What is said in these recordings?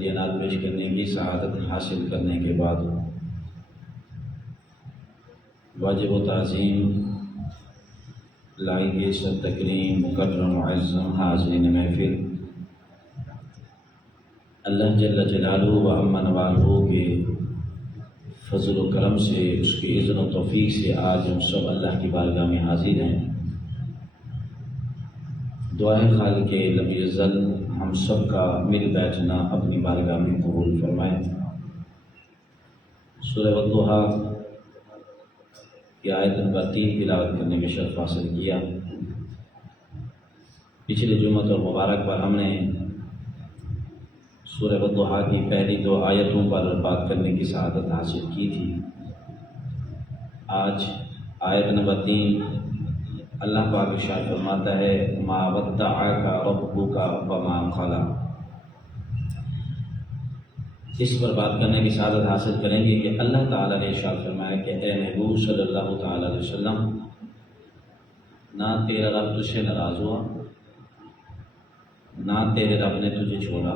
ہدیات پیش کرنے کی سعادت حاصل کرنے کے بعد واجب و تعظیم لائق سب تکریم مکرم معظم حاضرین محفل، اللہ جل جلالہ و عم نوالہ کے فضل و کرم سے، اس کی اذن و توفیق سے آج ہم سب اللہ کی بارگاہ میں حاضر ہیں۔ دعائیں خالق لم یزل ہم سب کا مل بیٹھنا اپنی بارگاہ میں قبول فرمائیں۔ سورہ والضحیٰ کی آیت نمبر 3 تلاوت کرنے میں شرف حاصل کیا۔ پچھلے جمعہ اور مبارک پر ہم نے سورہ والضحیٰ کی پہلی 2 آیتوں پر بات کرنے کی سعادت حاصل کی تھی۔ آج آیت نمبر 3 اللہ پاک ارشاد فرماتا ہے ما ودعک ربک وما قلی۔ اس پر بات کرنے کی سعادت حاصل کریں گے کہ اللہ تعالیٰ نے ارشاد فرمایا کہ اے محبوب صلی اللہ تعالیٰ علیہ وسلم، نہ تیرا رب تجھ سے ناراض ہوا، نہ تیرے رب نے تجھے چھوڑا،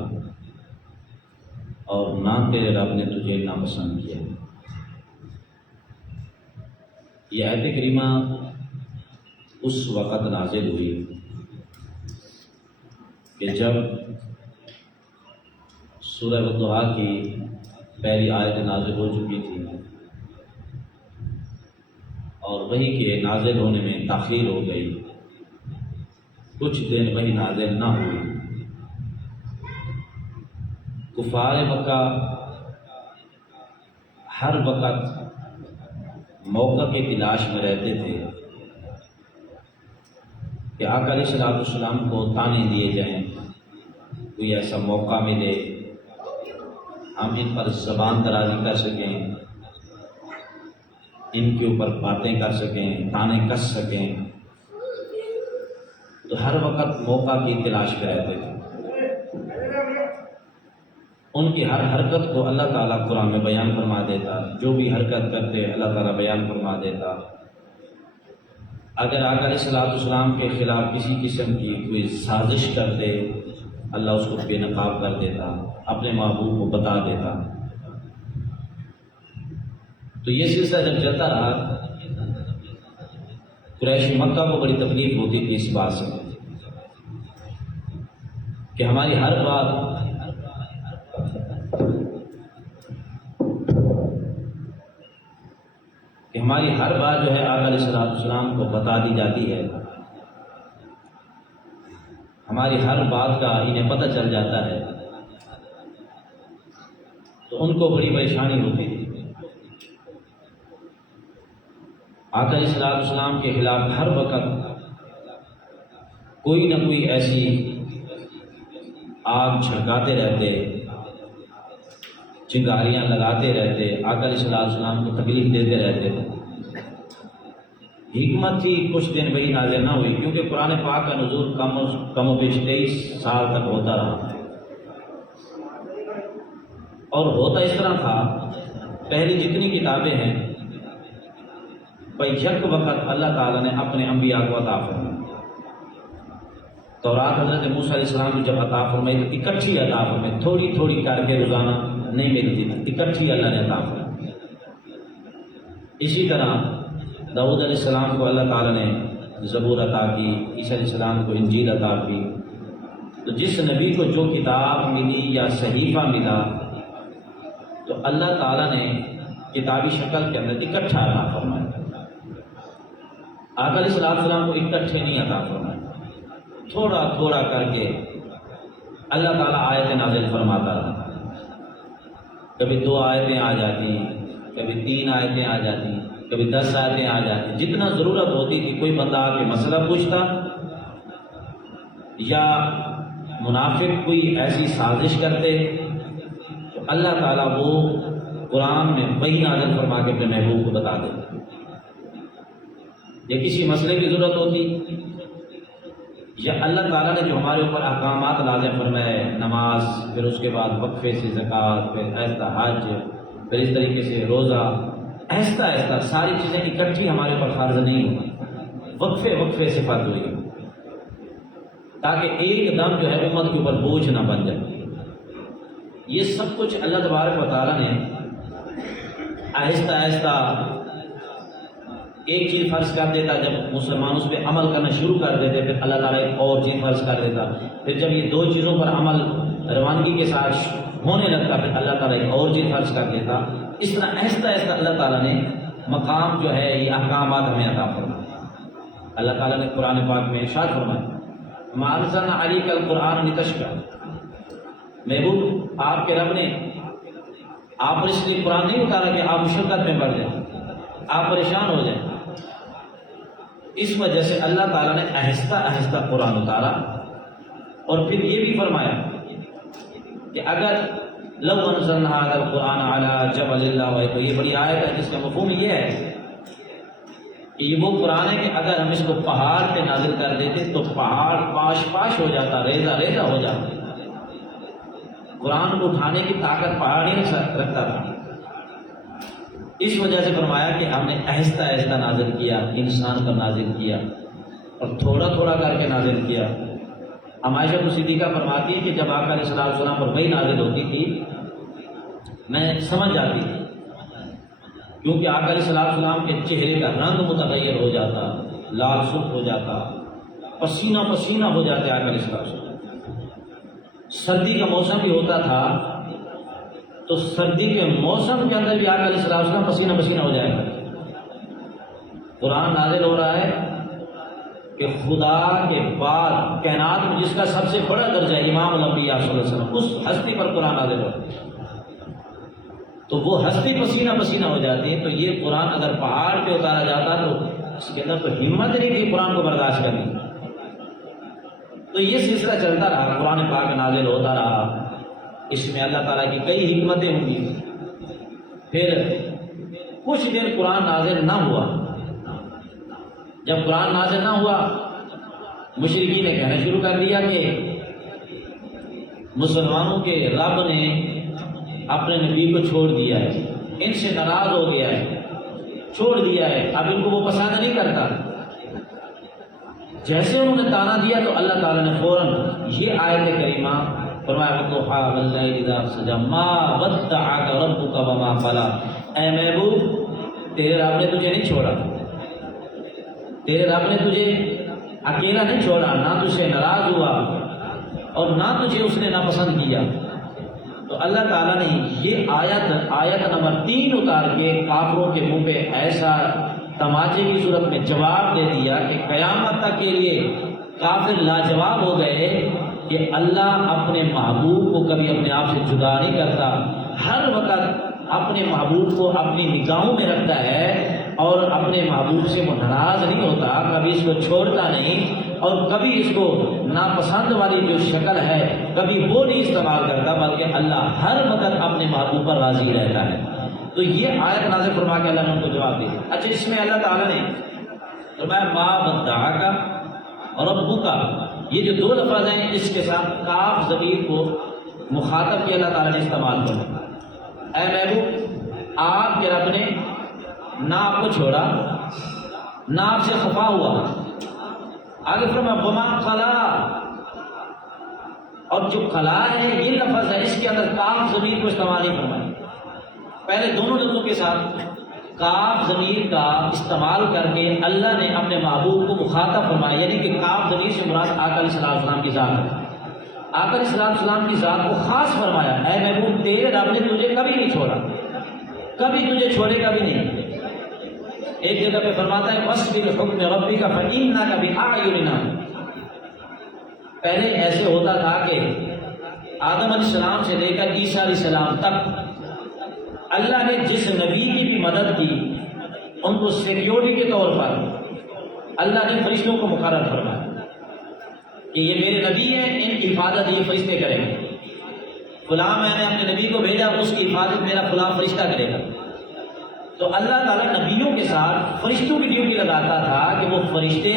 اور نہ تیرے رب نے تجھے ناپسند کیا۔ یہ آیت کریمہ اس وقت نازل ہوئی کہ جب سورہ والضحیٰ کی پہلی آیت نازل ہو چکی تھی اور وحی کے نازل ہونے میں تاخیر ہو گئی، کچھ دن وحی نازل نہ ہوئی۔ کفار مکہ ہر وقت موقع کی تلاش میں رہتے تھے کہ آقا علیہ السلام کو تانے دیے جائیں، کوئی ایسا موقع ملے ہم ان پر زبان درازی کر سکیں، ان کے اوپر باتیں کر سکیں، تانے کس سکیں، تو ہر وقت موقع کی تلاش میں رہتے تھے۔ ان کی ہر حرکت کو اللہ تعالیٰ قرآن میں بیان فرما دیتا، جو بھی حرکت کرتے اللہ تعالیٰ بیان فرما دیتا۔ اگر آقا علیہ السلام کے خلاف کسی قسم کی کوئی سازش کرتے، اللہ اس کو بے نقاب کر دیتا، اپنے محبوب کو بتا دیتا۔ تو یہ سلسلہ جب چلتا رہا، قریش مکہ کو بڑی تکلیف ہوتی تھی اس بات سے کہ ہماری ہر بات جو ہے آقا علیہ السلام کو بتا دی جاتی ہے، ہماری ہر بات کا انہیں پتہ چل جاتا ہے، تو ان کو بڑی پریشانی ہوتی تھی۔ آقا علیہ السلام کے خلاف ہر وقت کوئی نہ کوئی ایسی آگ چھڑکاتے رہتے، چنگاریاں لگاتے رہتے، آقا علیہ السلام کو تکلیف دیتے رہتے تھے۔ حکمت تھی کچھ دن وہی نازل نہ ہوئی، کیونکہ قرآن پاک کا نزول کم و بیش 23 سال تک ہوتا رہا، اور ہوتا اس طرح تھا پہلی جتنی کتابیں ہیں یک وقت اللہ تعالیٰ نے اپنے انبیاء کو عطا فرمائی۔ تورات حضرت موسیٰ علیہ السلام کو جب عطا فرمائی تو اکٹھی عطا فرمائی، تھوڑی تھوڑی کر کے روزانہ نہیں ملتی تھی، اکٹھی اللہ نے عطا فرمائی۔ اسی طرح داؤد علیہ السلام کو اللہ تعالیٰ نے زبور عطا کی، عیسیٰ علیہ السلام کو انجیل عطا کی۔ تو جس نبی کو جو کتاب ملی یا صحیفہ ملا تو اللہ تعالیٰ نے کتابی شکل کے اندر اکٹھا عطا فرمایا۔ آقا علیہ السلام کو اکٹھے نہیں عطا فرمایا، تھوڑا تھوڑا کر کے اللہ تعالیٰ آیتیں نازل فرماتا رہا۔ کبھی 2 آیتیں آ جاتی، کبھی 3 آیتیں آ جاتی، کبھی 10 آیتیں آ جاتی، جتنا ضرورت ہوتی تھی۔ کوئی بندہ آ کے مسئلہ پوچھتا یا منافق کوئی ایسی سازش کرتے تو اللہ تعالیٰ وہ قرآن میں وہی نازل فرما کے اپنے محبوب کو بتا دیتا۔ یا کسی مسئلے کی ضرورت ہوتی، یا اللہ تعالیٰ نے جو ہمارے اوپر احکامات لازم فرمائے، نماز، پھر اس کے بعد وقفے سے زکوٰۃ، پھر ایسا حج، پھر اس طریقے سے روزہ، ایسا ایسا ساری چیزیں اکٹھی ہمارے اوپر فرض نہیں ہوئی، وقفے وقفے سے فرض ہوئی، تاکہ ایک دم جو ہے امت کے اوپر بوجھ نہ بن جائے۔ یہ سب کچھ اللہ تبارک و تعالیٰ نے آہستہ آہستہ ایک چیز فرض کر دیتا، جب مسلمان اس پہ عمل کرنا شروع کر دیتے پھر اللہ تعالیٰ ایک اور چیز فرض کر دیتا، پھر جب یہ دو چیزوں پر عمل روانگی کے ساتھ ہونے لگتا پھر اللہ تعالیٰ ایک اور چیز فرض کر دیتا۔ اس طرح آہستہ آہستہ اللہ تعالیٰ نے مقام جو ہے یہ احکامات ہمیں عطا فرمائے۔ اللہ تعالیٰ نے قرآن پاک میں ارشاد فرمایا مَا أَنزَلْنَا عَلَيْكَ الْقُرْآنَ لِتَشْقَىٰ، محبوب آپ کے رب نے آپ پر اس لیے قرآن نہیں اتارا کہ آپ مشقت میں پڑ جائیں، آپ پریشان ہو جائیں، اس وجہ سے اللہ تعالیٰ نے آہستہ آہستہ قرآن اتارا، اور پھر یہ بھی فرمایا کہ اگر لو انزلنا هذا القرآن على جبل اللہ، تو یہ بڑی آیت ہے جس کا مفہوم یہ ہے کہ یہ وہ قرآن ہے کہ اگر ہم اس کو پہاڑ پہ نازل کر دیتے تو پہاڑ پاش پاش ہو جاتا، ریزہ ریزہ ہو جاتا۔ قرآن کو اٹھانے کی طاقت پہاڑ ہی رکھتا تھا۔ اس وجہ سے فرمایا کہ ہم نے آہستہ آہستہ نازل کیا، انسان پر نازل کیا اور تھوڑا تھوڑا کر کے نازل کیا۔ عائشہ صدیقہ فرماتی ہے کہ جب آقا علیہ السلام پر وحی نازل ہوتی تھی میں سمجھ جاتی تھی، کیونکہ آقا علیہ السلام کے چہرے کا رنگ متغیر ہو جاتا، لال سرخ ہو جاتا، پسینہ پسینہ ہو جاتے آقا علیہ السلام۔ سردی کا موسم بھی ہوتا تھا تو سردی کے موسم کے اندر بھی آقا علیہ السلام پسینہ پسینہ ہو جائے گا۔ قرآن نازل ہو رہا ہے کہ خدا کے بعد کائنات میں جس کا سب سے بڑا درجہ ہے امام الانبیاء صلی اللہ علیہ وسلم، اس ہستی پر قرآن نازل ہو رہا ہے، تو وہ ہستی پسینہ پسینہ ہو جاتی ہے۔ تو یہ قرآن اگر پہاڑ پہ اتارا جاتا تو اس کے اندر تو ہمت نہیں تھی قرآن کو برداشت کرنی۔ تو یہ سلسلہ چلتا رہا، قرآن پاک نازل ہوتا رہا، اس میں اللہ تعالیٰ کی کئی حکمتیں ہوں گی۔ پھر کچھ دن قرآن نازل نہ ہوا، جب قرآن نازل نہ ہوا مشرکین نے کہنا شروع کر دیا کہ مسلمانوں کے رب نے اپنے نبی کو چھوڑ دیا ہے، ان سے ناراض ہو گیا ہے، چھوڑ دیا ہے، اب ان کو وہ پسند نہیں کرتا۔ جیسے انہوں نے تانا دیا تو اللہ تعالیٰ نے فوراً یہ آیت کریمہ فرمایا وَالضُّحَىٰ وَاللَّيْلِ إِذَا سَجَىٰ مَا وَدَّعَكَ رَبُّكَ وَمَا قَلَىٰ، اے محبوب تیرے رب نے تجھے نہیں چھوڑا، تیرے رب نے تجھے اکیلا نہیں چھوڑا، نہ تجھ سے ناراض ہوا اور نہ تجھے اس نے ناپسند کیا۔ تو اللہ تعالیٰ نے یہ آیت نمبر 3 اتار کے کافروں کے منہ پہ ایسا تماچے کی صورت میں جواب دے دیا کہ قیامت تک کے لیے کافر لاجواب ہو گئے کہ اللہ اپنے محبوب کو کبھی اپنے آپ سے جدا نہیں کرتا، ہر وقت اپنے محبوب کو اپنی نگاہوں میں رکھتا ہے اور اپنے محبوب سے وہ ناراض نہیں ہوتا، کبھی اس کو چھوڑتا نہیں اور کبھی اس کو ناپسند والی جو شکل ہے کبھی وہ نہیں استعمال کرتا، بلکہ اللہ ہر وقت اپنے محبوب پر راضی رہتا ہے۔ تو یہ آیت نازل فرما کے اللہ نے ان کو جواب دیا۔ اچھا، اس میں اللہ تعالیٰ نے فرمایا ما ودعک ربک، یہ جو 2 لفظ ہیں اس کے ساتھ کاف ضمیر کو مخاطب کیا اللہ تعالیٰ نے استعمال کیا۔ اے محبوب آپ کے رب نے نہ آپ کو چھوڑا نہ آپ سے خفا ہوا۔ آگے فرمایا وما قلا، اور جو قلا ہے یہ لفظ ہے اس کے اندر کاف ضمیر کو استعمال نہیں فرمایا۔ پہلے دونوں لفظوں کے ساتھ کاف ضمیر کا استعمال کر کے اللہ نے اپنے محبوب کو مخاطب فرمایا، یعنی کہ کاف ضمیر سے مراد آقا علیہ السلام کی ذات ہے۔ آقا علیہ السلام کی ذات کو خاص فرمایا، اے محبوب تیرے رب نے تجھے کبھی نہیں چھوڑا، کبھی تجھے چھوڑے گا بھی نہیں۔ ایک جگہ پہ فرماتا ہے وَاصْبِرْ حُکْمَ رَبِّكَ فَإِنَّكَ بِأَعْيُنِنَا۔ پہلے ایسے ہوتا تھا کہ آدم علیہ السلام سے لے کر عیسیٰ علیہ السلام تک اللہ نے جس نبی کی بھی مدد کی ان کو سیکیورٹی کے طور پر اللہ نے فرشتوں کو مقرر فرمایا کہ یہ میرے نبی ہیں، ان کی حفاظت یہ فرشتے کریں گے، فلاں میں نے اپنے نبی کو بھیجا اس کی حفاظت میرا فلاں فرشتہ کرے گا۔ تو اللہ تعالیٰ نبیوں کے ساتھ فرشتوں کی ڈیوٹی لگاتا تھا کہ وہ فرشتے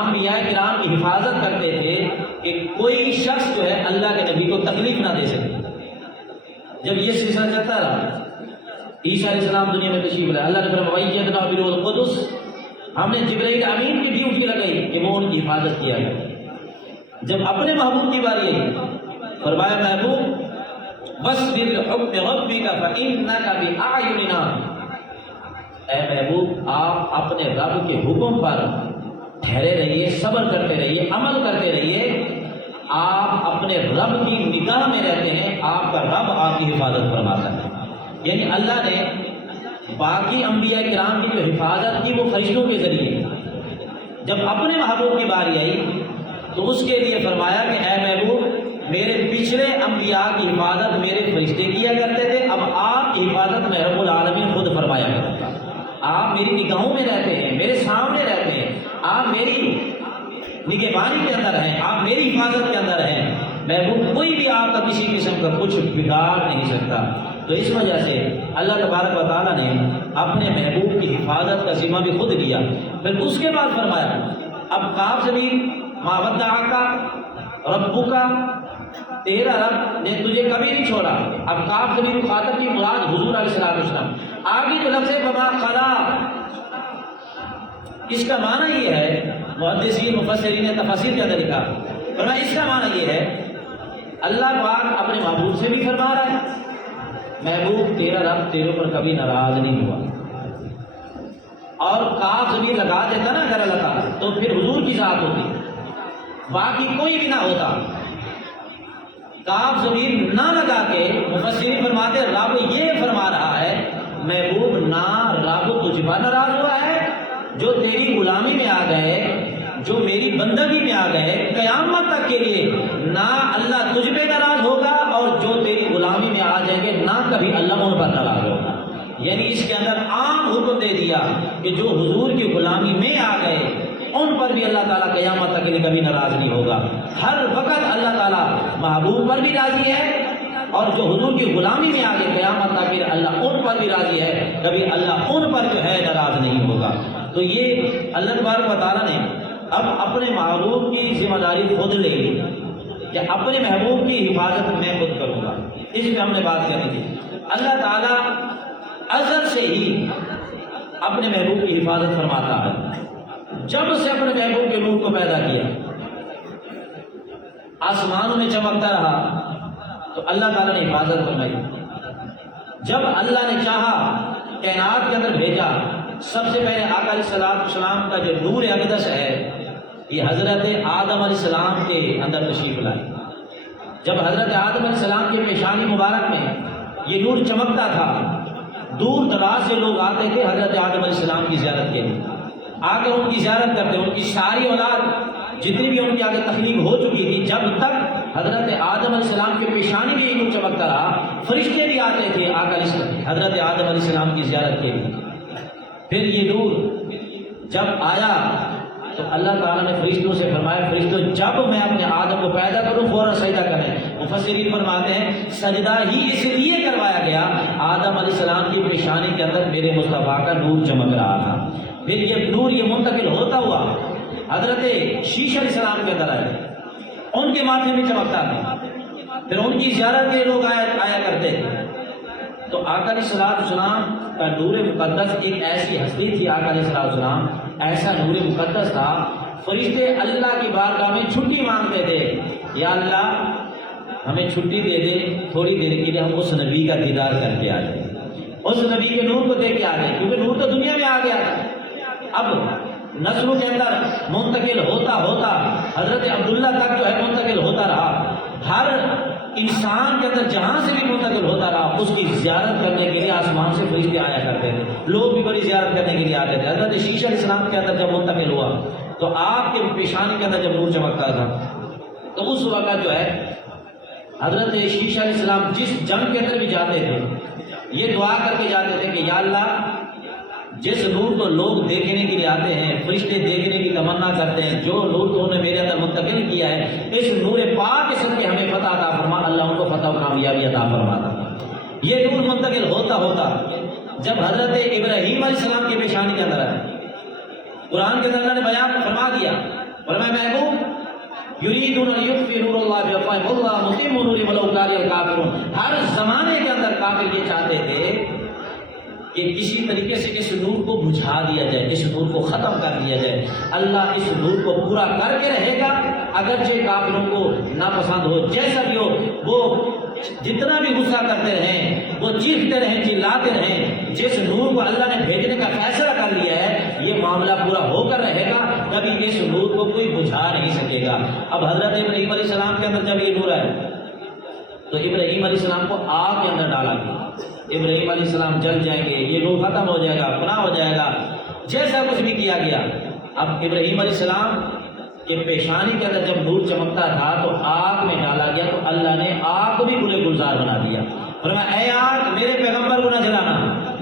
انبیاء کرام کی حفاظت کرتے تھے کہ کوئی شخص جو ہے اللہ کے نبی کو تکلیف نہ دے سکے۔ جب یہ سلسلہ چلتا رہا عیسیٰ علیہ السلام دنیا میں تشریف لائے، اللہ نے فرمایا وَأَيَّدْنَا بِرُوحِ الْقُدُسِ، ہم نے جبرائیل امین کی ڈیوٹی لگائی کہ وہ ان کی حفاظت کیا ہے۔ جب اپنے محبوب کی باری آئی فرمایا محبوب وَاصْبِرْ لِحُكْمِ رَبِّكَ فَإِنَّكَ بِأَعْيُنِنَا، اے محبوب آپ اپنے رب کے حکم پر ٹھہرے رہیے، صبر کرتے رہیے، عمل کرتے رہیے، آپ اپنے رب کی نگاہ میں رہتے ہیں، آپ کا رب آپ کی حفاظت فرماتا ہے۔ یعنی اللہ نے باقی انبیاء کرام کی جو حفاظت کی وہ فرشتوں کے ذریعے، جب اپنے محبوب کی باری آئی تو اس کے لیے فرمایا کہ اے محبوب میرے پچھلے انبیاء کی حفاظت میرے فرشتے کیا کرتے تھے، اب آپ کی حفاظت میں رب العالمین خود فرمایا کرتے ہیں۔ آپ میری نگاہوں میں رہتے ہیں، میرے سامنے رہتے ہیں، آپ میری نگہبانی کے اندر ہیں، آپ میری حفاظت کے اندر ہیں، محبوب کوئی بھی آپ کا کسی قسم کا کچھ بگاڑ نہیں سکتا۔ تو اس وجہ سے اللہ تبارک و تعالیٰ نے اپنے محبوب کی حفاظت کا ذمہ بھی خود لیا۔ پھر اس کے بعد فرمایا اب کاف زمین ما ودعک ربک، تیرا رب نے تجھے کبھی نہیں چھوڑا۔ اب کاف زمین مخاطب کی مراد حضور علیہ السلام۔ آگے جو لفظ وما خلا، اس کا معنی یہ ہے، محدثین مفسرین نے تفاسیر کے اندر لکھا، فرمایا اس کا معنی یہ ہے اللہ پاک اپنے محبوب سے بھی فرما رہا ہے محبوب تیرا رب تیرے پر کبھی ناراض نہیں ہوا، اور کاف زمین لگا دیتا نا اگر اللہ تعالیٰ تو پھر حضور کی ذات ہوتی، باقی کوئی بھی نہ ہوتا۔ کاف زمین نہ لگا کے مفسرین فرماتے رب یہ فرما رہا ہے محبوب نہ رب تجھ پر ناراض ہوا ہے، جو تیری غلامی میں آ گئے، جو میری بندگی میں آ گئے، قیامت تک کے لیے نہ اللہ تجھ پہ ناراض ہوگا، اور جو تیری غلامی میں آ جائیں گے نہ کبھی اللہ ان پر ناراض ہوگا۔ یعنی اس کے اندر عام حکم دے دیا کہ جو حضور کی غلامی میں آ گئے ان پر بھی اللہ تعالیٰ قیامت تک کے لیے کبھی ناراض نہیں ہوگا۔ ہر وقت اللہ تعالیٰ محبوب پر بھی راضی ہے، اور جو حضور کی غلامی میں آ گئے قیامت تک پھر اللہ ان پر بھی راضی ہے، کبھی اللہ ان پر جو ہے ناراض نہیں ہوگا۔ تو یہ اللہ تبارک و تعالیٰ نے اب اپنے محبوب کی ذمہ داری خود لے لی کہ اپنے محبوب کی حفاظت میں خود کروں گا۔ اس پہ ہم نے بات کرنی تھی۔ اللہ تعالیٰ ازل سے ہی اپنے محبوب کی حفاظت فرماتا ہے۔ جب سے اپنے محبوب کے نور کو پیدا کیا، آسمانوں میں چمکتا رہا تو اللہ تعالیٰ نے حفاظت فرمائی۔ جب اللہ نے چاہا کائنات کے اندر بھیجا، سب سے پہلے آقا علیہ السلام کا جو نور اقدس ہے یہ حضرت آدم علیہ السلام کے اندر تشریف لائی۔ جب حضرت آدم علیہ السلام کی پیشانی مبارک میں یہ نور چمکتا تھا، دور دراز سے لوگ آتے تھے حضرت آدم علیہ السلام کی زیارت کے لیے، آ کر ان کی زیارت کرتے، ان کی ساری اولاد جتنی بھی ان کے آگے تخلیق ہو چکی تھی، جب تک حضرت آدم علیہ السلام کے پیشانی میں یہ نور چمکتا رہا، فرشتے بھی آتے تھے آقا حضرت آدم علیہ السلام کی زیارت کے لیے۔ پھر یہ نور جب آیا تو اللہ تعالیٰ نے فرشتوں سے فرمایا فرشتوں جب میں اپنے آدم کو پیدا کروں فوراً سجدہ کریں۔ مفسرین فرماتے ہیں سجدہ ہی اس لیے کروایا گیا، آدم علیہ السلام کی پیشانی کے اندر میرے مصطفیٰ کا نور چمک رہا تھا۔ پھر یہ نور یہ منتقل ہوتا ہوا حضرت شیش علیہ السلام کے اندر آئے، ان کے ماتھے میں چمکتا تھا، پھر ان کی زیارت کے لوگ آیا کرتے تھے۔ تو آقا علیہ السلام کا نور مقدس ایک ایسی ہستی تھی، آقا علیہ السلام ایسا نور مقدس تھا، فرشتے اللہ کی بارگاہ میں چھٹی مانگتے تھے، یا اللہ ہمیں چھٹی دے دے تھوڑی دیر کے لیے، ہم اس نبی کا دیدار کر کے آ جائیں، اس نبی کے نور کو دیکھ کے آ جائیں، کیونکہ نور تو دنیا میں آ گیا تھا۔ اب نسلوں کے اندر منتقل ہوتا ہوتا حضرت عبداللہ تک جو ہے منتقل ہوتا رہا، ہر انسان کے اندر جہاں سے بھی منتقل ہوتا رہا، اس کی زیارت کرنے کے لیے آسمان سے فرشتے آیا کرتے تھے، لوگ بھی بڑی زیارت کرنے کے لیے آتے تھے۔ حضرت شیش علیہ السلام کے اندر جب منتقل ہوا تو آپ کے پیشانی کے اندر جب نور چمکتا تھا تو اس وقت جو ہے حضرت شیش علیہ السلام جس جنگ کے اندر بھی جاتے تھے یہ دعا کر کے جاتے تھے کہ یا اللہ جس نور کو لوگ دیکھنے کے لیے آتے ہیں، فرشتے دیکھنے کی تمنا کرتے ہیں، جو نور تو انہوں نے میرے اندر منتقل کیا ہے، اس نور پاک سب کے ہمیں فتح عطا فرما۔ اللہ ان کو فتح و کامیابی عطا فرماتا۔ یہ نور منتقل ہوتا ہوتا جب حضرت ابراہیم علیہ السلام کی پیشانی کے اندر آئے، قرآن کے اندر اللہ نے بیان فرما دیا، فرمایا محبوب یریدون ان یطفئوا نور اللہ بافواہہم واللہ متم نورہ ولو کره الکافرون۔ ہر زمانے کے اندر کافر یہ چاہتے تھے کہ کسی طریقے سے اس نور کو بجھا دیا جائے، اس نور کو ختم کر دیا جائے۔ اللہ اس نور کو پورا کر کے رہے گا، اگرچہ کافروں کو ناپسند ہو، جیسا بھی ہو، وہ جتنا بھی غصہ کرتے رہیں، وہ چیختے رہیں، چلاتے رہیں، جس نور کو اللہ نے بھیجنے کا فیصلہ کر لیا ہے یہ معاملہ پورا ہو کر رہے گا، کبھی اس نور کو کوئی بجھا نہیں سکے گا۔ اب حضرت ابراہیم علیہ السلام کے اندر جب یہ نور ہے تو ابراہیم علیہ السلام کو آگ کے اندر ڈالا گیا، ابراہیم علیہ السلام جل جائیں گے، یہ نور ختم ہو جائے گا، فنا ہو جائے گا، جیسا کچھ بھی کیا گیا۔ اب ابراہیم علیہ السلام کے پیشانی کے اندر جب نور چمکتا تھا تو آگ میں ڈالا گیا تو اللہ نے آگ کو بھی گلے گلزار بنا دیا۔ فرمایا اے آگ میرے پیغمبر کو نہ جلانا،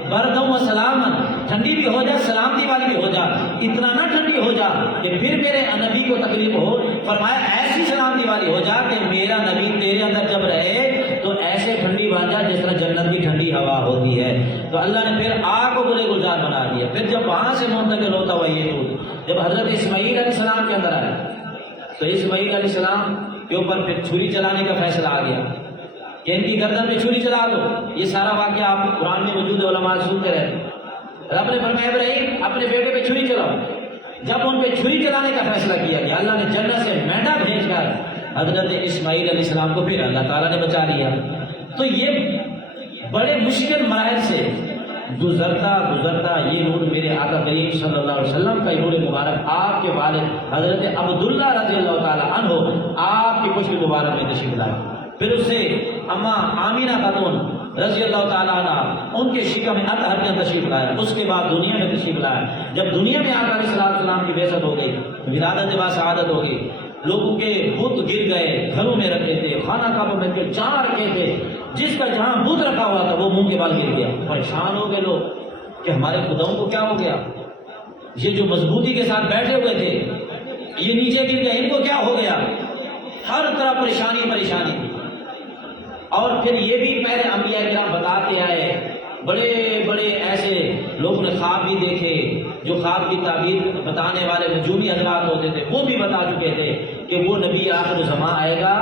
بردم و سلام، ٹھنڈی بھی ہو جا، سلامتی والی بھی ہو جا، اتنا نہ ٹھنڈی ہو جا کہ پھر میرے نبی کو تکلیف ہو۔ فرمایا ایسی سلامتی والی ہو جا کہ میرا نبی تیرے اندر جب رہے تو ایسے ٹھنڈی بن جا جس طرح جنت کی ٹھنڈی ہوا ہوتی ہے۔ تو اللہ نے پھر آگ کو گلے گلزار بنا دیا۔ پھر جب وہاں سے منتقل ہوتا ہوا یہ نور جب حضرت اسماعیل علیہ السلام کے اندر آیا تو اسماعیل علیہ السلام کے اوپر پھر چھری چلانے کا فیصلہ آ گیا کہ ان کی گردن پہ چھری چلا دو۔ یہ سارا واقعہ آپ قرآن میں موجود علماء سنتے رہتے۔ رب نے فرمایا ابراہیم اپنے بیٹے پہ چھری چلاؤ۔ جب ان پہ چھری چلانے کا فیصلہ کیا گیا اللہ نے جنت سے مینڈا بھیج کر حضرت اسماعیل علیہ السلام کو پھر اللہ تعالیٰ نے بچا لیا۔ تو یہ بڑے مشکل مراحل سے گزرتا گزرتا یہ نور میرے آقا کریم صلی اللہ علیہ وسلم کا نور مبارک آپ کے والد حضرت عبداللہ رضی اللہ تعالیٰ عنہ آپ کی پشت مبارک میں تشریف لائے۔ پھر اس سے اماں آمینہ خاتون رضی اللہ تعالیٰ عنہ ان کے شکم اطہر میں تشریف لایا۔ اس کے بعد دنیا میں تشریف لایا۔ جب دنیا میں آقا علیہ السلام کی بعثت ہو گئی، ولادت با سعادت ہو گئی، لوگوں کے بت گر گئے، گھروں میں رکھے تھے، خانہ کعبہ میں کے جہاں رکھے تھے، جس کا جہاں بت رکھا ہوا تھا وہ منہ کے بال گر گیا۔ پریشان ہو گئے لوگ کہ ہمارے خداؤں کو کیا ہو گیا، یہ جو مضبوطی کے ساتھ بیٹھے ہوئے تھے یہ نیچے گر گئے، ان کو کیا ہو گیا؟ ہر طرح پریشانی پریشانی تھی۔ اور پھر یہ بھی پہلے انبیاء کرام بتاتے آئے، بڑے بڑے ایسے لوگوں نے خواب بھی دیکھے، جو خواب کی تعبیر بتانے والے نجومی حضرات ہوتے تھے وہ بھی بتا چکے تھے کہ وہ نبی آخر زمان آئے گا،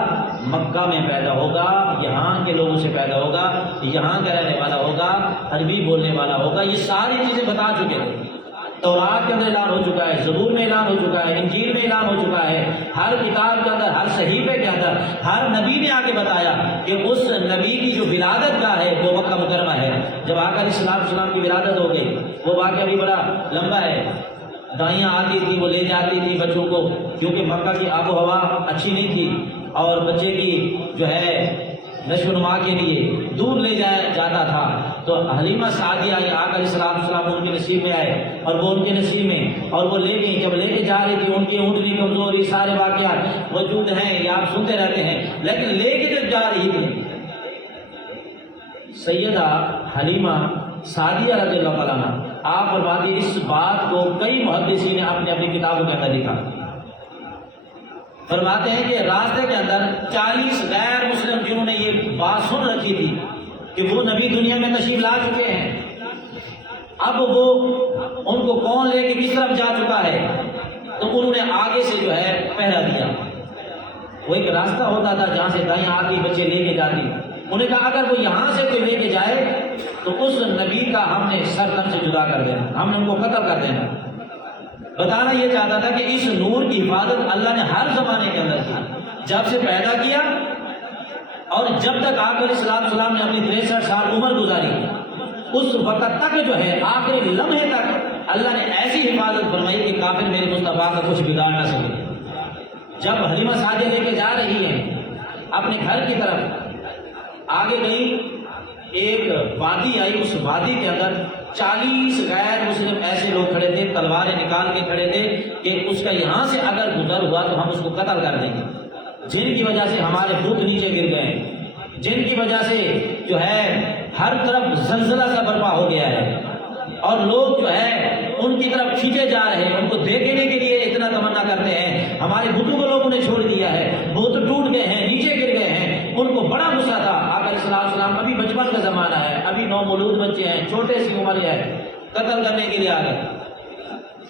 مکہ میں پیدا ہوگا، یہاں کے لوگوں سے پیدا ہوگا، یہاں کا رہنے والا ہوگا، عربی بولنے والا ہوگا، یہ ساری چیزیں بتا چکے تھے۔ تورات کے اندر اعلان ہو چکا ہے، زبور میں اعلان ہو چکا ہے، انجیل میں اعلان ہو چکا ہے، ہر کتاب کے اندر، ہر صحیفے کے اندر ہر نبی نے آگے بتایا کہ اس نبی کی جو ولادت کا ہے وہ مکہ مکرمہ ہے۔ جب آقا علیہ السلام کی ولادت ہو گئی، وہ واقعہ بھی بڑا لمبا ہے۔ دائیاں آتی تھی، وہ لے جاتی تھی بچوں کو، کیونکہ مکہ کی آب و ہوا اچھی نہیں تھی اور بچے کی جو ہے نشو و نما کے لیے دور لے جایا جاتا تھا۔ تو حلیمہ سعدیہ آقا علیہ السلام ان کے نصیب میں آئے اور وہ ان کے نصیب میں، اور وہ لے گئی۔ جب لے کے جا رہی تھی ان کی اونٹنی کمزوری، سارے واقعات موجود ہیں، یہ آپ سنتے رہتے ہیں، لیکن لے کے جب جا رہی تھی سیدہ حلیمہ سعدیہ رضی اللہ تعالیٰ عنہ، آپ فرماتی ہیں اس بات کو کئی محدثین نے اپنی اپنی کتابوں کے اندر لکھا۔ فرماتے ہیں کہ راستے کے اندر 40 غیر مسلم جنہوں نے یہ بات سن رکھی تھی کہ وہ نبی دنیا میں تشریف لا چکے ہیں، اب وہ ان کو کون لے کے کس طرف جا چکا ہے، تو انہوں نے آگے سے جو ہے پہرا دیا۔ وہ ایک راستہ ہوتا تھا جہاں سے دائیں آتی بچے لے کے جاتی، انہوں نے کہا اگر وہ یہاں سے کوئی لے کے جائے تو اس نبی کا ہم نے سر تن سے جدا کر دینا، ہم نے ان کو قتل کر دینا۔ بتانا یہ چاہتا تھا کہ اس نور کی حفاظت اللہ نے ہر زمانے کے اندر کی، جب سے پیدا کیا اور جب تک آقا علیہ السلام نے اپنی 63 سال عمر گزاری، اس وقت تک جو ہے آخری لمحے تک اللہ نے ایسی حفاظت فرمائی کہ کافر میرے مصطفیٰ کا کچھ بگاڑ نہ سکے۔ جب حلیمہ سعدیہ لے کے جا رہی ہیں اپنے گھر کی طرف، آگے گئی، ایک وادی آئی، اس وادی کے اندر 40 غیر مسلم ایسے لوگ کھڑے تھے، تلواریں نکال کے کھڑے تھے کہ اس کا یہاں سے اگر گزر ہوا تو ہم اس کو قتل کر دیں گے، جن کی وجہ سے ہمارے بت نیچے گر گئے، جن کی وجہ سے جو ہے ہر طرف زلزلہ سا برپا ہو گیا ہے، اور لوگ جو ہے ان کی طرف کھینچے جا رہے ہیں، ان کو دیکھنے کے لیے اتنا تمنا کرتے ہیں، ہمارے بتوں کو لوگوں نے چھوڑ دیا ہے، بت ٹوٹ گئے ہیں، نیچے گر گئے ہیں۔ ان کو بڑا غصہ تھا۔ آقا علیہ السلام ابھی بچپن کا زمانہ ہے، ابھی نومولود بچے ہیں، چھوٹے سی عمر ہے، قتل کرنے کے لیے آ گئے۔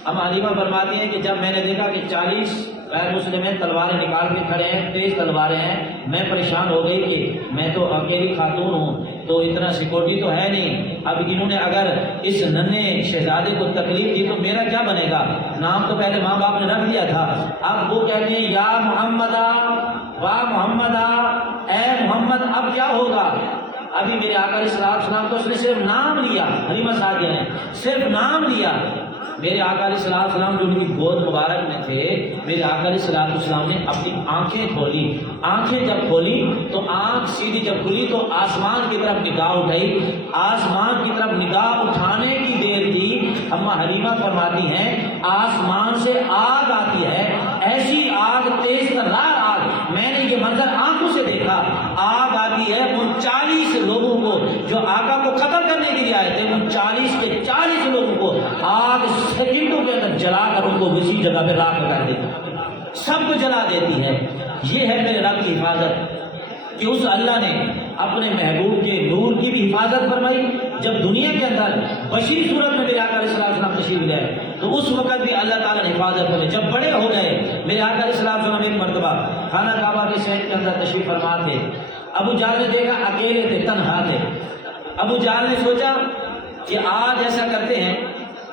ہم حلیمہ فرماتی ہیں کہ جب میں نے دیکھا کہ 40 غیر مسلم ہیں، تلواریں نکال کے کھڑے ہیں، تیز تلواریں ہیں، میں پریشان ہو گئی کہ میں تو اکیلی خاتون ہوں، تو اتنا سیکورٹی تو ہے نہیں، اب انہوں نے اگر اس ننھے شہزادے کو تکلیف دی تو میرا کیا بنے گا؟ نام تو پہلے ماں باپ نے رکھ دیا تھا، اب وہ کہتے ہیں یا محمد واہ محمد اے محمد اب کیا ہوگا؟ ابھی میرے آقا علیہ السلام تو اس نے صرف نام لیا، حلیمہ سعدیہ نے صرف نام لیا۔ میرے آقا علیہ السلام جو ان کی گود مبارک میں تھے، میرے آقا علیہ السلام نے اپنی آنکھیں کھولی، آنکھیں جب کھولی تو آنکھ سیدھی جب کھلی تو آسمان کی طرف نگاہ اٹھائی، آسمان کی طرف نگاہ اٹھانے کی دیر تھی، اماں حلیمہ فرماتی ہیں آسمان سے آگ آتی ہے، ایسی آگ، تیز ترار آگ، میں نے یہ منظر آنکھوں سے دیکھا، آگ آتی ہے ان 40 لوگوں کو جو آقا کو قتل کرنے کے لیے آئے تھے، ان 40 کے 40 لوگوں کو آگ سیکنڈوں کے اندر جلا کر ان کو اسی جگہ پہ راکھ کر دیتی، سب کو جلا دیتی ہے۔ یہ ہے میرے رب کی حفاظت کہ اس اللہ نے اپنے محبوب کے نور کی بھی حفاظت فرمائی۔ جب دنیا کے اندر بشری صورت میں میرے آقا علیہ السلام تشریف لائے تو اس وقت بھی اللہ تعالیٰ نے حفاظت فرمائی۔ جب بڑے ہو گئے میرے آقا علیہ السلام ایک مرتبہ خانہ کعبہ کے صحن کے اندر تشریف فرما تھے، ابو جہل نے دیکھا اکیلے تھے، تنہا تھے۔ ابو جہل نے سوچا کہ آج ایسا کرتے ہیں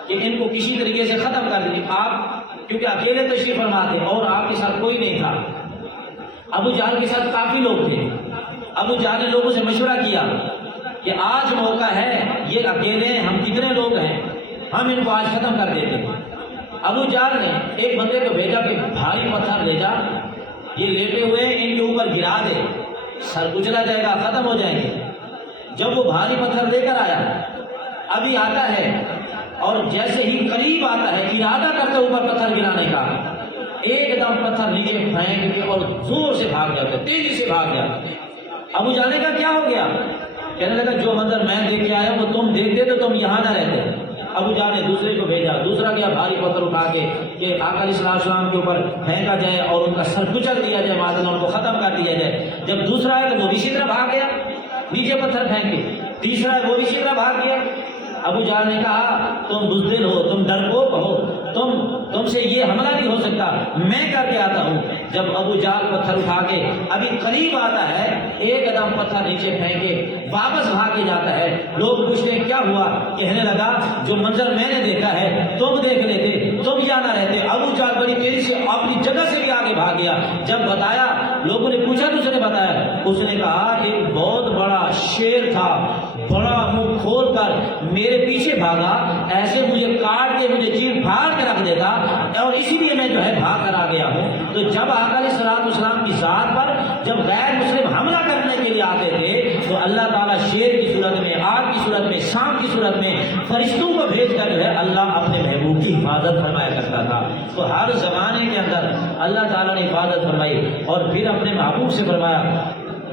کہ ان کو کسی طریقے سے ختم کر دیں، آپ کیونکہ اکیلے تشریف فرما تھے اور آپ کے ساتھ کوئی نہیں تھا، ابو جہل کے ساتھ کافی لوگ تھے۔ ابو جہل نے لوگوں سے مشورہ کیا کہ آج موقع ہے، یہ اکیلے ہیں، ہم کتنے لوگ ہیں، ہم ان کو آج ختم کر دیتے ہیں۔ ابو جہل نے ایک بندے کو بھیجا کہ بھاری پتھر لے جا، یہ لیٹے ہوئے ان کے اوپر گرا دے، سر کچلا جائے گا، ختم ہو جائیں گے۔ جب وہ بھاری پتھر لے کر آیا، ابھی آتا ہے اور جیسے ہی قریب آتا ہے ارادہ کرتا اوپر پتھر گرانے کا، ایک دم پتھر نیچے پھینک کے اور زور سے بھاگ جاتے، تیزی سے بھاگ جاتے۔ ابو جانے کا کیا ہو گیا؟ کہنے لگا جو منظر میں دیکھ کے آیا وہ تم دیکھتے تو تم یہاں نہ رہتے۔ ابو جہل نے دوسرے کو بھیجا، دوسرا گیا بھاری پتھر اٹھا کے کہ آقا علیہ السلام کے اوپر پھینکا جائے اور ان کا سر کچل دیا جائے، معذنا ان کو ختم کر دیا جائے۔ جب دوسرا ہے تو وہ بھی اسی طرح بھاگ گیا، نیچے پتھر پھینک کے، تیسرا ہے وہ بھی اسی طرح بھاگ گیا۔ ابو جہل نے کہا تم بزدل ہو، تم ڈرپوک ہو، تم سے یہ حملہ نہیں ہو سکتا، میں کر کے آتا ہوں۔ جب ابو جہل پتھر اٹھا کے ابھی قریب آتا ہے، ایک قدم پتھر نیچے پھینکے واپس بھاگ کے جاتا ہے۔ لوگ پوچھتے ہیں کیا ہوا؟ کہنے لگا جو منظر میں نے دیکھا ہے تم دیکھ لیتے، تم جانا رہتے۔ ابو جہل بڑی تیزی سے اپنی جگہ سے بھی آگے بھاگ گیا۔ جب بتایا، لوگوں نے پوچھا تو اس نے بتایا، اس نے کہا ایک بہت بڑا شیر تھا، بڑا منہ کھول کر میرے پیچھے بھاگا، ایسے مجھے کاٹ کے مجھے چیر پھاڑ کے رکھ دیتا اور اسی لیے میں جو ہے بھاگ کر آ گیا ہوں۔ تو جب آقا علیہ السلام کی ذات پر جب غیر مسلم حملہ کرنے کے لیے آتے تھے تو اللہ تعالیٰ شیر کی صورت میں، آگ کی صورت میں، سانپ کی صورت میں فرشتوں کو بھیج کر جو ہے اللہ اپنے محبوب کی حفاظت فرمایا کرتا تھا۔ تو ہر زمانے کے اندر اللہ تعالیٰ نے حفاظت فرمائی اور پھر اپنے محبوب سے فرمایا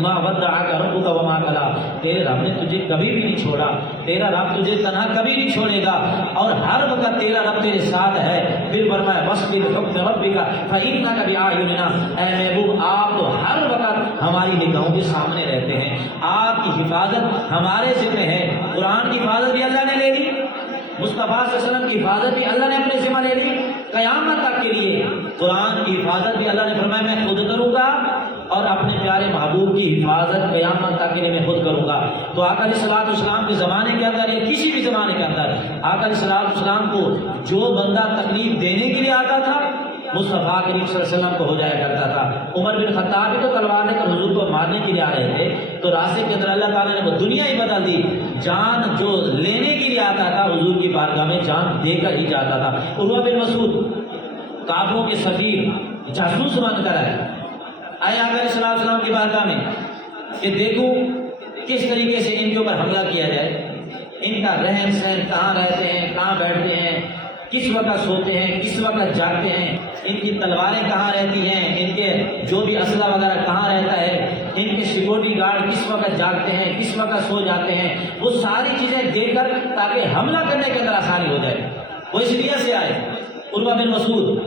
ما ودعک ربک وما قلی، تیرے رب نے تجھے کبھی بھی نہیں چھوڑا، تیرا رب تجھے تنہا کبھی نہیں چھوڑے گا اور ہر وقت تیرا رب تیرے ساتھ ہے۔ پھر فرمایا وَاصْبِرْ لِحُکْمِ رَبِّکَ فَإِنَّکَ بِأَعْیُنِنَا، اے محبوب آپ تو ہر وقت ہماری نگاہوں کے سامنے رہتے ہیں، آپ کی حفاظت ہمارے ذمہ ہے۔ قرآن کی حفاظت بھی اللہ نے لے لی، مصطفیٰ صلی اللہ علیہ وسلم کی حفاظت بھی اللہ نے اپنے ذمہ لے لی، قیامت تک کے لیے قرآن کی حفاظت بھی اللہ نے فرمایا میں خود کروں گا اور اپنے پیارے محبوب کی حفاظت قیامت تک کے لیے میں خود کروں گا۔ تو آقا علیہ السلام کے زمانے کے اندر یا کسی بھی زمانے کے اندر آقا علیہ السلام کو جو بندہ تکلیف دینے کے لیے آتا تھا مصطفیٰ کریم صلی اللہ علیہ وسلم کو ہو جایا کرتا تھا۔ عمر بن خطاب بھی تو تلوار لے کر حضور کو مارنے کے لیے آ رہے تھے تو راستے کے اندر اللہ تعالیٰ نے وہ دنیا ہی بدل دی، جان جو لینے کے لیے آتا تھا حضور کی بارگاہ میں جان دے کر ہی جاتا تھا۔ عروہ بن مسعود کافروں کے سفیر جاسوس بن کر آئے آقا علیہ السلام کی بارگاہ میں کہ دیکھوں کس طریقے سے ان کے اوپر حملہ کیا جائے، ان کا رہن سہن، کہاں رہتے ہیں، کہاں بیٹھتے ہیں، کس وقت سوتے ہیں، کس وقت جاگتے ہیں، ان کی تلواریں کہاں رہتی ہیں، ان کے جو بھی اسلحہ وغیرہ کہاں رہتا ہے، ان کے سیکورٹی گارڈ کس وقت جاگتے ہیں، کس وقت سو جاتے ہیں، وہ ساری چیزیں دیکھ کر تاکہ حملہ کرنے کے اندر آسانی ہو جائے۔ وہ اس لیے سے آئے عروہ بن مسعود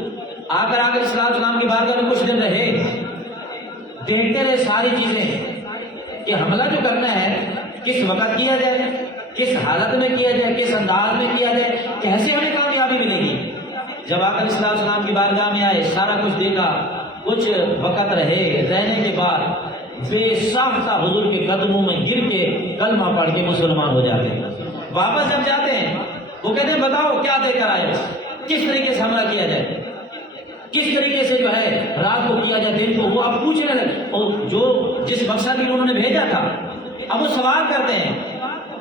آ کر آقا علیہ السلام کی بارگاہ میں کچھ دن رہے، دیکھتے رہے ساری چیزیں کہ حملہ جو کرنا ہے کس وقت کیا جائے، کس حالت میں کیا جائے، کس انداز میں کیا جائے، کیسے ہمیں کامیابی ملے گی۔ جب آقا علیہ السلام کی بارگاہ میں آئے سارا کچھ دیکھا، کچھ وقت رہنے کے بعد بے ساختہ حضور کے قدموں میں گر کے کلمہ پڑھ کے مسلمان ہو جاتے ہیں۔ واپس جب جاتے ہیں وہ کہتے ہیں بتاؤ کیا دے کر آئے، کس طریقے سے حملہ کیا جائے۔ کس طریقے سے جو ہے رات کو کیا جائے دن کو، وہ اب پوچھنے لگے، اور جو جس مقصد کے انہوں نے بھیجا تھا اب وہ سوال کرتے ہیں۔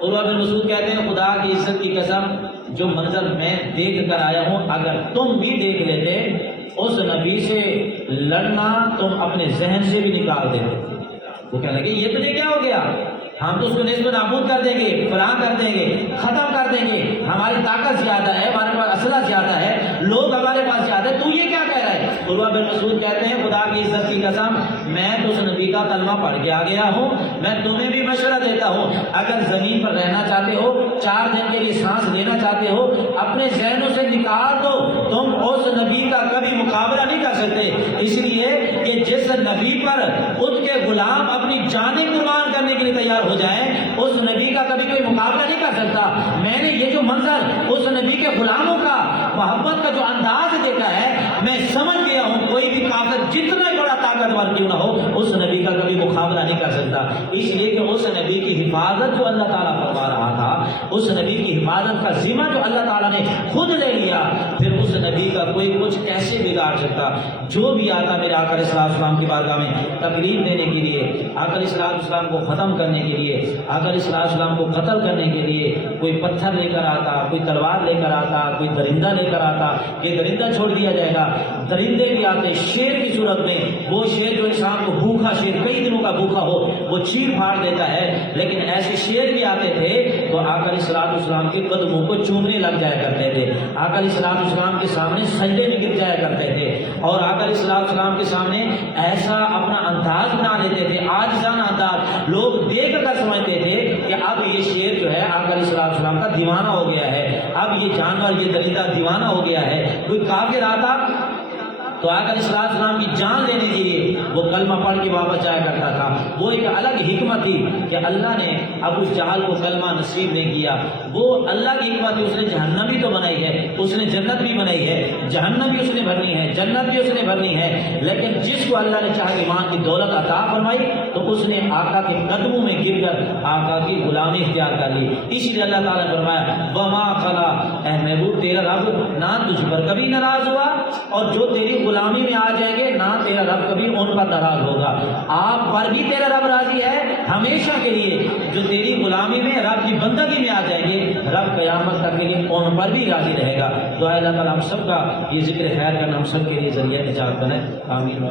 عروہ بن مسعود کہتے ہیں خدا کی عزت کی قسم جو منظر میں دیکھ کر آیا ہوں اگر تم بھی دیکھ لیتے اس نبی سے لڑنا تم اپنے ذہن سے بھی نکال دیتے۔ وہ کہنے لگے یہ تجھے کیا ہو گیا، ہم تو اس کو نسبت نابود کر دیں گے، فلاں کر دیں گے، ختم کر دیں گے، ہماری طاقت زیادہ ہے، ہمارے پاس اسلحہ زیادہ ہے، لوگ ہمارے پاس زیادہ ہے، تو یہ کیا کہہ رہا ہے؟ عروہ بن مسعود کہتے ہیں خدا کی عزت کی قسم میں تو اس نبی کا کلمہ پڑھ کے آ گیا ہوں، میں تمہیں بھی مشورہ دیتا ہوں اگر زمین پر رہنا چاہتے ہو، 4 دن کے لیے سانس لینا چاہتے ہو، اپنے ذہنوں سے نکال دو، تم اس نبی کا کبھی مقابلہ نہیں کر سکتے، اس لیے کہ جس نبی پر خود کے غلام اپنی جانیں قربان کرنے کے لیے تیار ہو جائیں اس نبی کا کبھی کوئی مقابلہ نہیں کر سکتا۔ میں نے یہ جو منظر اس نبی کے غلاموں کا محبت کا جو انداز دیکھا ہے میں سمجھ گیا ہوں کوئی بھی کافر جتنا بڑا طاقتور کیوں نہ ہو اس نبی کا کبھی مقابلہ نہیں کر سکتا، اس لیے کہ اس نبی کی حفاظت جو اللہ تعالیٰ فرما رہا تھا، اس نبی کی حفاظت کا ذمہ جو اللہ تعالیٰ نے خود لے لیا، پھر اس نبی کا کوئی کچھ کیسے بگاڑ سکتا؟ جو بھی آتا میرے آقا علیہ السلام کی بارگاہ میں تکلیف دینے کے لیے، آقا علیہ السلام کو ختم کرنے کے لیے، آقا علیہ السلام کو قتل کرنے کے لیے کوئی پتھر لے کر آتا، کوئی تلوار لے کر آتا، کوئی درندہ لے کر آتا کہ درندہ چھوڑ دیا جائے گا، درندے بھی آتے شیر کی صورت میں، وہ شیر جو انسان کو بھوکا شیر کئی دنوں کا بھوکا ہو وہ چیر پھاڑ دیتا ہے، لیکن ایسے شیر بھی آتے تھے تو آقا علیہ السلام کے قدموں کو چومنے لگ جایا کرتے تھے، آقا علیہ السلام کے سامنے سجدے میں گر جایا کرتے تھے، اور آقا علیہ السلام کے سامنے ایسا اپنا انداز بنا لیتے تھے، عاجزانہ انداز، لوگ دیکھ کر سمجھتے تھے کہ اب یہ شیر جو ہے آقا علیہ السلام کا دیوانہ ہو گیا ہے، اب یہ جانور یہ درندہ دیوانہ ہو گیا ہے۔ کوئی کافر آتا تو آقا علیہ السلام کی جان لینے کے لیے وہ کلمہ پڑھ کے واپس جایا کرتا تھا۔ وہ ایک الگ حکمت تھی کہ اللہ نے ابو جہل کو کلمہ نصیب نہیں کیا، وہ اللہ کی حکمت تھی، اس نے جہنم بھی تو بنائی ہے، اس نے جنت بھی بنائی ہے، جہنم بھی اس نے بھرنی ہے، جنت بھی اس نے بھرنی ہے، لیکن جس کو اللہ نے چاہے ایمان کی دولت عطا فرمائی تو اس نے آقا کے قدموں میں گر کر آقا کی غلامی اختیار کر لی۔ اس لیے اللہ تعالیٰ نے فرمایا وما خلا، اے محبوب تیرا رب نہ تجھ پر کبھی ناراض ہوا، اور جو تیری غلامی میں آ جائیں گے نہ تیرا رب کبھی ان پر ناراض ہوگا، آپ پر بھی تیرا رب راضی ہے ہمیشہ کے لیے، جو تیری غلامی میں رب کی بندگی میں آ جائیں گے رب قیامت تک کے لیے ان پر بھی راضی رہے گا۔ تو اللہ تعالیٰ ہم سب کا یہ ذکر خیر کرنا ہم سب کے لیے ذریعہ نجات بنے، آمین۔